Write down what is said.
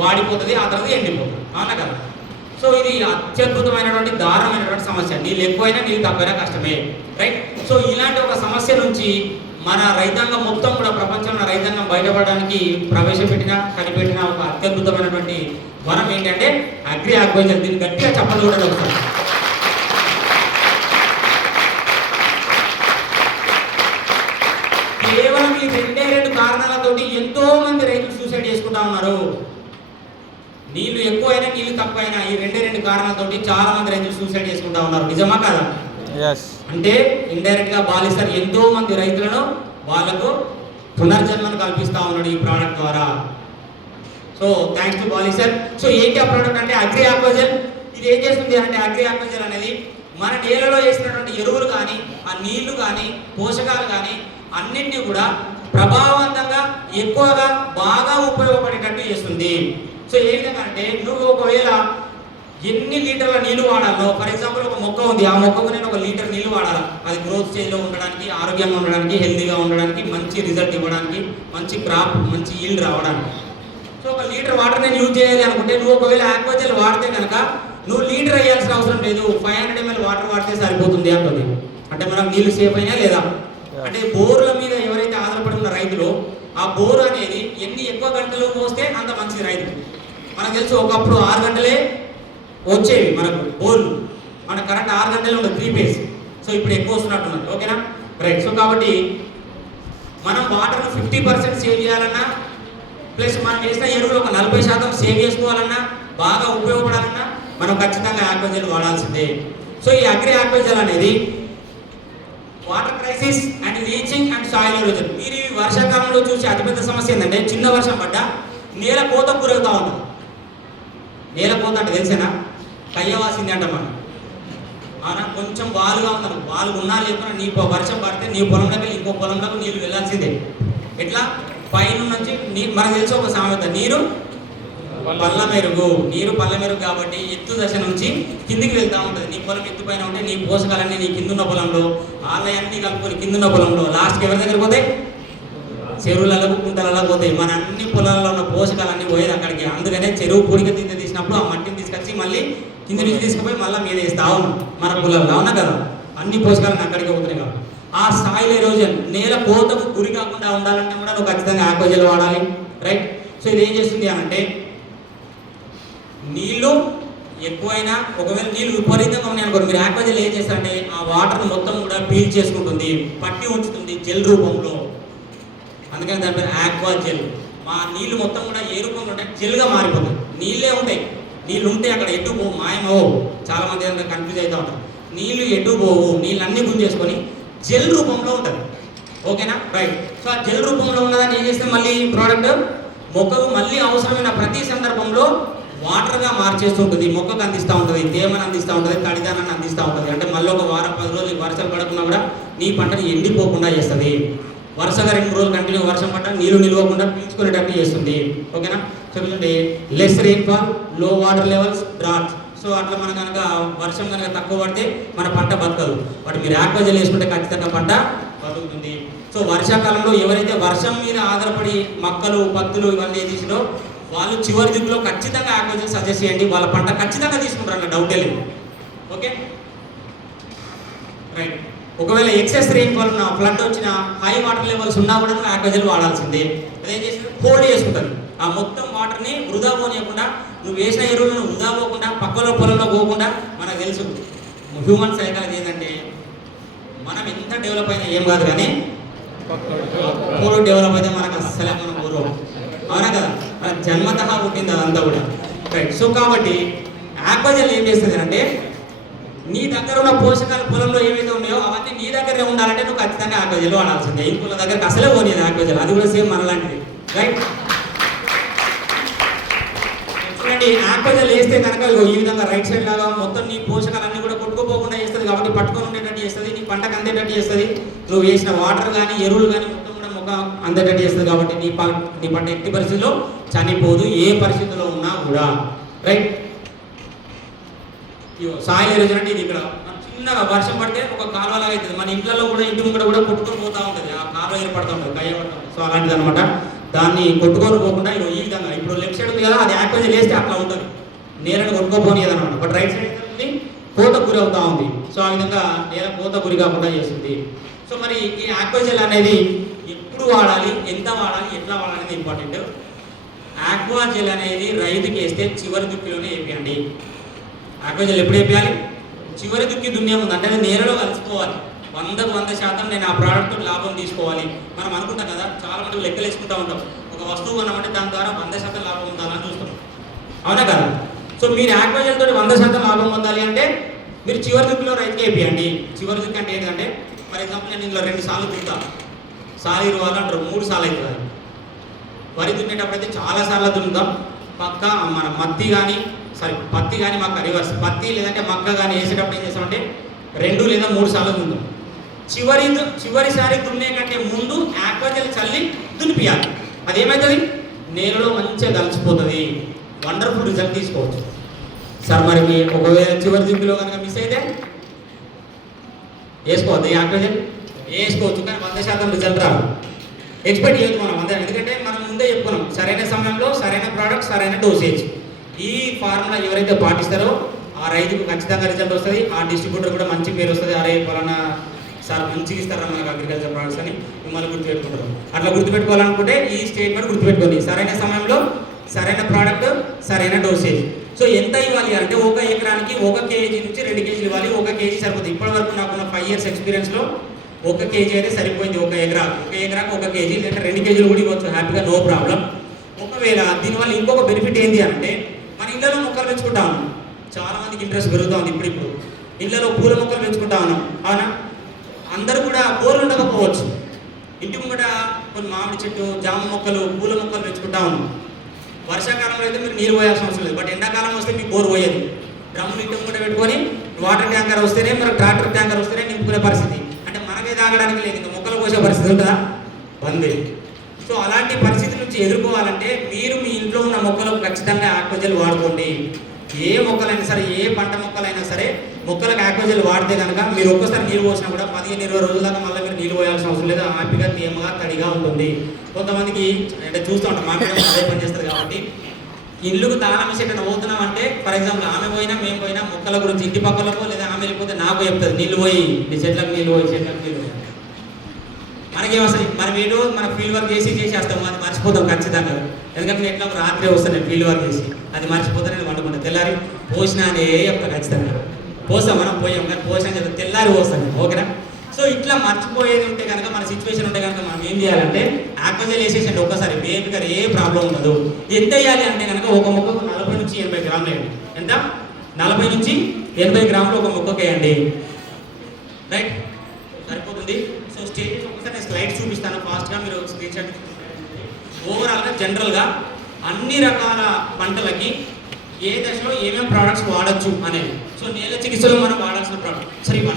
వాడిపోతుంది, ఆ తర్వాత ఎండిపోతుంది. అవునా కదా? సో ఇది అత్యద్భుతమైనటువంటి దారుణమైనటువంటి సమస్య. నీళ్ళు ఎక్కువైనా నీళ్ళు తక్కువైనా కష్టమే, రైట్? సో ఇలాంటి ఒక సమస్య నుంచి మన రైతాంగం మొత్తం కూడా, ప్రపంచంలో రైతాంగం బయటపడడానికి కనిపెట్టిన ఒక అత్యద్భుతమైనటువంటి వరం ఏంటంటే అగ్రి ఆక్వైజర్. దీన్ని గట్టిగా చెప్పండి కూడా ఒకసారి. కేవలం ఈ రెండు కారణాలతోటి ఎంతో మంది రైతులు సూసైడ్ చేసుకుంటా ఉన్నారు. నీళ్లు ఎక్కువైనా నీళ్లు తక్కువైనా ఈ రెండు కారణాలతోటి చాలా మంది రైతులు సూసైడ్ చేసుకుంటా ఉన్నారు. నిజమా కదా? అంటే ఇండైరెక్ట్ గా బాలిస్తారు ఎంతో మంది రైతులను, వాళ్ళకు పునర్జన్మను కల్పిస్తా ఉన్నాడు ఈ ప్రోడక్ట్ ద్వారా. సో థ్యాంక్స్ టు బాలిసర్. సో ఏంటి ఆ ప్రోడక్ట్ అంటే అగ్రి ఆక్వైజర్. ఇది ఏం చేస్తుంది అంటే అగ్రి ఆక్వైజర్ అనేది మన నేలలో వేసినటువంటి ఎరువులు కానీ, ఆ నీళ్లు కానీ, పోషకాలు కానీ అన్నింటినీ కూడా ప్రభావవంతంగా ఎక్కువగా బాగా ఉపయోగపడేటట్టు చేస్తుంది. సో ఏ విధంగా అంటే నువ్వు ఒకవేళ ఎన్ని లీటర్ల నీళ్లు వాడాలో, ఫర్ ఎగ్జాంపుల్ ఒక మొక్క ఉంది, ఆ మొక్కకు నేను 1 లీటర్ నీళ్లు వాడాలి. అది గ్రోత్ స్టేజ్లో ఉండడానికి, ఆరోగ్యంగా ఉండడానికి, హెల్తీగా ఉండడానికి, మంచి రిజల్ట్ ఇవ్వడానికి, మంచి క్రాప్, మంచి ఈల్డ్ రావడానికి. సో 1 లీటర్ వాటర్ నేను యూజ్ చేయాలి అనుకుంటే, నువ్వు ఒకవేళ ఆక్వాజెల్ వాడితే కనుక నువ్వు లీటర్ వేయాల్సిన అవసరం లేదు, 500 ml వాటర్ వాడితే సరిపోతుంది అంటుంది. అంటే మనకు నీళ్లు సేఫ్ అయినా లేదా? అంటే బోర్ల మీద ఎవరైతే ఆధారపడి ఉన్న రైతులు, ఆ బోర్ అనేది ఎన్ని ఎక్కువ గంటలు పోస్తే అంత మంచిది రైతు. మనకు తెలుసు ఒకప్పుడు 6 గంటలే వచ్చేవి మనకు బోర్లు, మన కరెంట్ 6 గంటలే ఉండదు 3 ఫేజ్. సో ఇప్పుడు ఎక్కువ వస్తున్నట్టున్నది. ఓకేనా, రైట్? సో కాబట్టి మనం వాటర్ను 50% సేవ్ చేయాలన్నా, ప్లస్ మనం వేసిన ఎరువులు ఒక 40% సేవ్ చేసుకోవాలన్నా, బాగా ఉపయోగపడాలన్నా మనం ఖచ్చితంగా ఆక్వాజెల్ వాడాల్సిందే. సో ఈ అగ్రి ఆక్వాజెల్ అనేది water crisis and leaching and soil erosion. మీరు ఈ వర్షాకాలంలో చూసే అతిపెద్ద సమస్య ఏంటంటే, చిన్న వర్షం పడ్డా నేల కోతకు గురవుతూ ఉంటుంది. నేల కోత అంటే తెలిసేనా? కయ్యవాసింది అంట మనం. అవునా? కొంచెం వాలుగా ఉందను, వాలు ఉన్నా లేకున్నా నీ వర్షం పడితే నీ పొలంలోకి ఇంకో పొలంలోకి నీళ్ళు వెళ్ళాల్సిందే. ఎట్లా? పైన నుంచి మనకు తెలిసి ఒక సామెత, నీరు పళ్ళ మెరుగు కాబట్టి ఎత్తు దశ నుంచి కిందికి వెళ్తూ ఉంటుంది. నీ పొలం ఎత్తు పైన ఉంటే నీ పోషకాలన్నీ నీ కిందున్న పొలంలో, ఆలయాన్ని కలుపుకొని కిందున్న పొలంలో లాస్ట్కి ఎవరి దగ్గర పోతాయి? చెరువులలో, కుంటలలో పోతాయి. మన అన్ని పొలాల్లో ఉన్న పోషకాలన్నీ పోయేది అక్కడికి. అందుకనే చెరువు పూడిక తీసినప్పుడు ఆ మట్టిని తీసుకొచ్చి మళ్ళీ కింది నుంచి తీసుకుపోయి మళ్ళీ మీద వేస్తా ఉన్నాం మన పొలాల్లో. అవునా కదా? అన్ని పోషకాలను అక్కడికి పోతున్నాయి కాబట్టి ఆ సాయిల్ ఎరోజన్, నేల కోతకు గురి కాకుండా ఉండాలంటే కూడా నువ్వు ఖచ్చితంగా ఆక్వాజెల్ వాడాలి, రైట్? సో ఇది ఏం చేస్తుంది అంటే, నీళ్లు ఎక్కువైనా, ఒకవేళ నీళ్ళు విపరీతంగా ఉన్నాయి అనుకోండి, మీరు ఆక్వాజెల్ ఏం చేస్తారంటే ఆ వాటర్ మొత్తం కూడా పీల్ చేసుకుంటుంది, పట్టి ఉంచుతుంది జెల్ రూపంలో. అందుకని దాని పేరు ఆక్వాజెల్. మా నీళ్లు మొత్తం కూడా ఏ రూపంలో ఉంటాయి? జెల్గా మారిపోతాయి. నీళ్ళే ఉంటాయి, నీళ్ళు ఉంటే అక్కడ ఎటు పోవు, మాయమవు. చాలా మంది కన్ఫ్యూజ్ అవుతూ ఉంటారు. నీళ్లు ఎటు పోవు, నీళ్ళన్నీ గుంజేసుకొని జెల్ రూపంలో ఉంటుంది. ఓకేనా, రైట్? సో ఆ జెల్ రూపంలో ఉన్నదాన్ని ఏం చేస్తే మళ్ళీ ప్రోడక్ట్ మొక్కకు మళ్ళీ అవసరమైన ప్రతి సందర్భంలో వాటర్గా మార్చేస్తూ ఉంటుంది, మొక్కకు అందిస్తూ ఉంటుంది, తేమను అందిస్తూ ఉంటుంది, తడిదానాన్ని అందిస్తూ ఉంటుంది. అంటే మళ్ళీ ఒక వారం 10 రోజులు వర్షాలు పడకుండా కూడా నీ పంటను ఎండిపోకుండా చేస్తుంది. వరుసగా 2 రోజులు కంటిన్యూ వర్షం పట్ట నీళ్లు నిలవకుండా పీల్చుకునేటట్టు చేస్తుంది. ఓకేనా? సో చూడండి, లెస్ రెయిన్ఫాల్, లో వాటర్ లెవెల్స్, డ్రాట్. సో అట్లా మనం కనుక వర్షం కనుక తక్కువ పడితే మన పంట బతకదు. బట్ మీరు ఆక్వాజెల్ వేసుకుంటే ఖచ్చితంగా పంట బతుకుతుంది. సో వర్షాకాలంలో ఎవరైతే వర్షం మీద ఆధారపడి మొక్కలు, పత్తులు ఇవన్నీ తీసినో వాళ్ళు చివరి దిక్కులో ఖచ్చితంగా ఆక్వాజెల్ సజెస్ట్ చేయండి. వాళ్ళ పంట ఖచ్చితంగా తీసుకుంటారు, అన్న డౌటే లేదు. Okay, right? ఒకవేళ ఎక్సెస్ రెయిన్ఫాల్ ఉన్న, ఫ్లడ్ వచ్చిన, హై వాటర్ లెవెల్స్ ఉన్నా కూడా ఆక్వాజెల్ వాడాల్సిందే. అదేం చేస్తుంది? హోల్డ్ చేసుకుంటుంది. ఆ మొత్తం వాటర్ని వృధా పోనీయకుండా, నువ్వు వేసిన ఎరువులను వృధా పోకుండా, పక్కలో పొలంలో పోకుండా. మనకు తెలుసు హ్యూమన్ సైకాలజీ ఏంటంటే, మనం ఎంత డెవలప్ అయినా ఏం కాదు, కానీ పూర్వ డెవలప్ అయితే మనకు అస్సలే మనం పూర్వం. అవునా కదా? మన జన్మతహా పుట్టింది అదంతా కూడా, రైట్? సో కాబట్టి ఆక్వాజెల్ ఏం చేస్తుంది అంటే, నీ దగ్గర ఉన్న పోషకాలు పొలంలో ఏవైతే ఉన్నాయో అవన్నీ నీ దగ్గరే ఉండాలంటే నువ్వు ఖచ్చితంగా ఆక్వాజెల్ వాడాల్సిందే. ఇంకొక దగ్గరకు అసలే పోనీది ఆక్వాజెల్, అది కూడా సేమ్ మనలాంటిది, రైట్? చూడండి, ఆక్వాజెల్ వేస్తే కనుక ఈ విధంగా రైట్ సైడ్ లాగా మొత్తం నీ పోషకాలన్నీ కూడా కొట్టుకుపోకుండా చేస్తుంది. కాబట్టి పట్టుకొని ఉండేటట్టు చేస్తుంది, నీ పంటకు అందేటట్టు చేస్తుంది. నువ్వు వేసిన వాటర్ కానీ ఎరువులు కానీ మొత్తం కూడా మొక్క అందేటట్టు చేస్తుంది. కాబట్టి నీ పంట ఎట్టి పరిస్థితుల్లో చనిపోదు, ఏ పరిస్థితుల్లో ఉన్నా కూడా, రైట్? సాయిల్ ఎరోజన్ అంటే ఇది ఇక్కడ చిన్నగా వర్షం పడితే ఒక కాలువలాగా అవుతుంది. మన ఇంట్లో కూడా ఇంటి ముంగడ కూడా కొట్టుకొని పోతూ ఉంటుంది, ఆ కాలువ ఏర్పడుతూ ఉంటుంది, కయ్య పడుతుంది. సో అలాంటిది అనమాట. దాన్ని కొట్టుకొని పోకుండా ఈ విధంగా ఇప్పుడు లెఫ్ట్ సైడ్ ఉంది కదా, అది ఆక్వాజల్ వేస్తే అట్లా ఉంటుంది, నేలను కొట్టుకోపోని అనమాట. బట్ రైట్ సైడ్ ఉంది కోతకు గురి అవుతా ఉంది. సో ఆ విధంగా నేల కోత గురి కాకుండా చేస్తుంది. సో మరి ఈ ఆక్వాజల్ అనేది ఎప్పుడు వాడాలి, ఎంత వాడాలి, ఎట్లా వాడాలి అనేది ఇంపార్టెంట్. ఆక్వాజెల్ అనేది రైతుకి వేస్తే చివరి దుక్కిలోనే వేపియండి. ఆక్వాజెల్ ఎప్పుడు వేపియాలి? చివరి దుక్కి దున్నే ముందు, అంటే అది నేలలో కలిసిపోవాలి. 100% నేను ఆ ప్రోడక్ట్ లాభం తీసుకోవాలి. మనం అనుకుంటాం కదా, చాలా మంది లెక్కలు వేసుకుంటూ ఉంటాం. ఒక వస్తువు కొన్నామంటే దాని ద్వారా 100% లాభం ఉండాలని చూస్తాం, అవునా కదా? సో మీరు ఆక్వాజెల్ తోటి 100% లాభం పొందాలి అంటే మీరు చివరి దుక్కిలో రైతుకి వేపియండి. చివరి దుక్కి అంటే ఏంటంటే, ఫర్ ఎగ్జాంపుల్ నేను ఇందులో 2 సార్లు దున్నుతా, సాలు ఇరువాలు అంటారు, 3 సార్లు అవుతుంది. వరి దున్నేటప్పుడు అయితే చాలా సార్లు దున్నుతాం. పక్క మన పత్తి కానీ మక్క రివర్స్, పత్తి లేదంటే మక్క కానీ వేసేటప్పుడు ఏం చేస్తామంటే 2 లేదా 3 సార్లు దున్నుతాం. చివరిసారి దున్నే కంటే ముందు ఆక్వాజెల్ చల్లి దున్నిపియాలి. అదేమవుతుంది, నేలలో మంచిగా కలిసిపోతుంది, వండర్ఫుల్ రిజల్ట్ తీసుకోవచ్చు. సార్ మరి ఒకవేళ చివరి దుక్కిలో కనుక మిస్ అయితే వేసుకోవద్దు, ఈ ఆక్వాజెల్ వేసుకోవచ్చు, కానీ 100% రిజల్ట్ రాదు. ఎక్స్పెక్ట్ చేయొచ్చు మనం అంతే, ఎందుకంటే మనం ముందే చెప్పుకున్నాం, సరైన సమయంలో సరైన ప్రోడక్ట్ సరైన డోసేజ్. ఈ ఫార్ములా ఎవరైతే పాటిస్తారో ఆ రైతుకు ఖచ్చితంగా రిజల్ట్ వస్తుంది. ఆ డిస్ట్రిబ్యూటర్ కూడా మంచి పేరు వస్తుంది, అరే పలానా సార్ మంచిగా ఇస్తారా మనకు అగ్రికల్చర్ ప్రోడక్ట్స్ అని మిమ్మల్ని గుర్తుపెట్టుకుంటారు. అట్లా గుర్తుపెట్టుకోవాలనుకుంటే ఈ స్టేట్మెంట్ గుర్తుపెట్టుకోండి, సరైన సమయంలో సరైన ప్రోడక్ట్ సరైన డోసేజ్. సో ఎంత ఇవ్వాలి అంటే 1 ఎకరానికి 1 కేజీ నుంచి 2 కేజీలు ఇవ్వాలి. 1 కేజీ సరిపోతుంది. ఇప్పటివరకు నాకున్న 5 years ఎక్స్పీరియన్స్లో 1 కేజీ అయితే సరిపోయింది. 1 ఎకరాకు 1 కేజీ లేదా 2 కేజీలు కూడా ఇవ్వచ్చు హ్యాపీగా, నో ప్రాబ్లం. ఒకవేళ దీనివల్ల ఇంకొక బెనిఫిట్ ఏంటి అంటే, మన ఇళ్ళలో మొక్కలు పెంచుకుంటా ఉన్నాం, చాలా మందికి ఇంట్రెస్ట్ పెరుగుతూ ఉంది. ఇప్పుడు ఇళ్ళలో పూల మొక్కలు పెంచుకుంటా ఉన్నాం, అవునా? అందరూ కూడా బోర్లు ఉండకపోవచ్చు, ఇంటి ముంగట కొన్ని మామిడి చెట్టు, జామ మొక్కలు, పూల మొక్కలు పెంచుకుంటా ఉన్నాం. వర్షాకాలంలో అయితే మీరు నీరు పోయాల్సిన అవసరం లేదు, బట్ ఎండాకాలం వస్తే మీకు బోర్ పోయేది. డ్రమ్ములు ఇంటి ముంగట పెట్టుకొని వాటర్ ట్యాంకర్ వస్తేనే, మరి ట్రాక్టర్ ట్యాంకర్ వస్తేనే నింపుకునే పరిస్థితి. అంటే మనకే తాగడానికి లేదు, ఇంకా మొక్కలు పోసే పరిస్థితి ఉంటుందా? బందే. సో అలాంటి పరిస్థితి నుంచి ఎదుర్కోవాలంటే మీరు మీ ఇంట్లో ఉన్న మొక్కలకు ఖచ్చితంగా ఆక్వాజెల్ వాడుకోండి. ఏ మొక్కలైనా సరే, ఏ పంట మొక్కలైనా సరే, మొక్కలకు ఆక్వాజెల్ వాడితే కనుక మీరు ఒక్కసారి నీళ్ళు పోసినా కూడా 15-20 రోజుల దాకా మళ్ళీ మీరు నీళ్ళు పోయాల్సిన అవసరం లేదు, హ్యాపీగా తేమగా తడిగా ఉంటుంది. కొంతమందికి అంటే చూస్తూ ఉంటాం, మా పిల్లలు అదే పని చేస్తారు కాబట్టి, ఇల్లుకు తాళం చెట్టును పోతున్నాం అంటే, ఫర్ ఎగ్జాంపుల్ ఆమె పోయినా మేము పోయినా మొక్కల గురించి ఇంటి పక్కలకో లేదా ఆమె వెళ్ళిపోతే నాకు చెప్తుంది, నీళ్ళు పోయి నీ చెట్లకు నీళ్ళు పోయి, చెట్లకు నీళ్ళు పోయి. మనకేమొస్తుంది, మనం ఏదో మన ఫీల్డ్ వర్క్ చేసేస్తాము, అది మర్చిపోతాం ఖచ్చితంగా. ఎందుకంటే నేను ఎట్లా రాత్రి వస్తాను, నేను ఫీల్డ్ వర్క్ చేసి అది మర్చిపోతాను, నేను వండుకుంటాను. తెల్లారి పోసినా అనే చెప్తాను ఖచ్చితంగా. పోస్తాం, మనం పోయాం కానీ పోసినా చెప్తాం, తెల్లారి పోస్తాను, ఓకేనా? సో ఇట్లా మర్చిపోయేది ఉంటే కనుక, మన సిచ్యువేషన్ ఉంటే కనుక మనం ఏం చేయాలంటే ఆక్వాజెల్ వేసేసండి ఒక్కసారి, బేబీగా ఏ ప్రాబ్లం ఉండదు. ఎంత వేయాలి అంటే కనుక ఒక మొక్కకు 40 నుంచి 80 గ్రాములు వేయండి. ఎంత? 40 నుంచి 80 గ్రాములు ఒక మొక్కకు వేయండి, రైట్? సరిపోతుంది. సో స్టేజెస్ ఒకసారి నేను స్లైడ్ చూపిస్తాను ఫాస్ట్గా, మీరు స్క్రీన్ షాట్. ఓవరాల్గా జనరల్గా అన్ని రకాల పంటలకి ఏ దశలో ఏమేమి ప్రోడక్ట్స్ వాడచ్చు అనేది. సో నేల చికిత్సలో మనం వాడాల్సిన ప్రోడక్ట్ సరే ఇవన్నీ